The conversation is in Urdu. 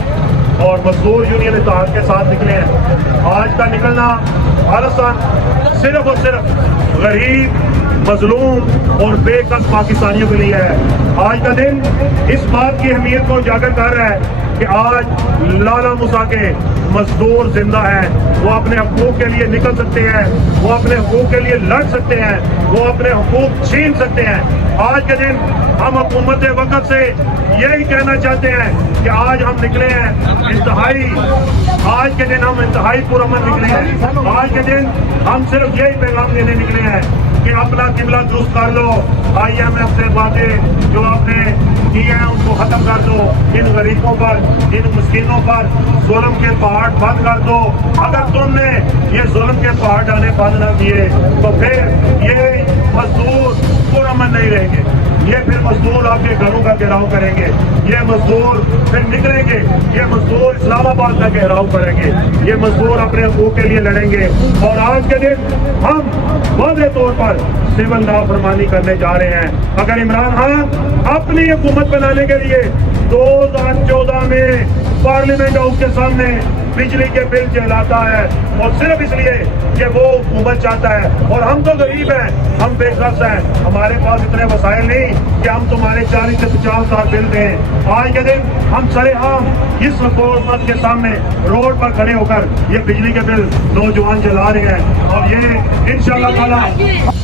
ہیں اور مزدور یونین اتحاد کے ساتھ نکلے ہیں۔ آج کا نکلنا آلسان صرف اور صرف غریب، مظلوم اور بے کس پاکستانیوں کے لیے ہے۔ آج کا دن اس بات کی اہمیت کو اجاگر کر رہا ہے کہ آج لالا موسیٰ کے مزدور زندہ ہیں، وہ اپنے حقوق کے لیے نکل سکتے ہیں، وہ اپنے حقوق کے لیے لڑ سکتے ہیں، وہ اپنے حقوق چھین سکتے ہیں۔ آج کے دن ہم حکومت وقت سے یہی کہنا چاہتے ہیں کہ آج ہم نکلے ہیں آج کے دن ہم انتہائی پرامن نکلے ہیں۔ آج کے دن ہم صرف یہی پیغام دینے نکلے ہیں کہ اپنا قبلہ درست کر لو، IMF سے باتیں جو آپ نے کی ہیں ان کو ختم کر دو، ان غریبوں پر، ان مسکینوں پر ظلم کے پہاڑ بند کر دو۔ اگر تم نے یہ ظلم کے پہاڑ ڈالنے بند نہ کیے تو پھر یہ مزدور پرامن نہیں رہیں گے، یہ پھر مزدور آپ کے گھروں کا گھیراؤ کریں گے، یہ مزدور پھر نکلیں گے، یہ مزدور اسلام آباد کا گھیراؤ کریں گے، یہ مزدور اپنے حقوق کے لیے لڑیں گے۔ اور آج کے دن ہم واضح طور پر سول نافرمانی کرنے جا رہے ہیں۔ اگر عمران خان اپنی حکومت بنانے کے لیے 2014 میں پارلیمنٹ ہاؤس کے سامنے بجلی کے بل جلاتا ہے اور صرف اس لیے کہ وہ حکومت چاہتا ہے، اور ہم تو غریب ہیں، ہم بے کس ہیں، ہمارے پاس اتنے وسائل نہیں کہ ہم تمہارے 40 سے 50 ہزار بل دیں۔ آج کے دن ہم سرے عام اس حکومت کے سامنے روڈ پر کھڑے ہو کر یہ بجلی کے بل نوجوان جلا رہے ہیں، اور یہ انشاءاللہ تعالی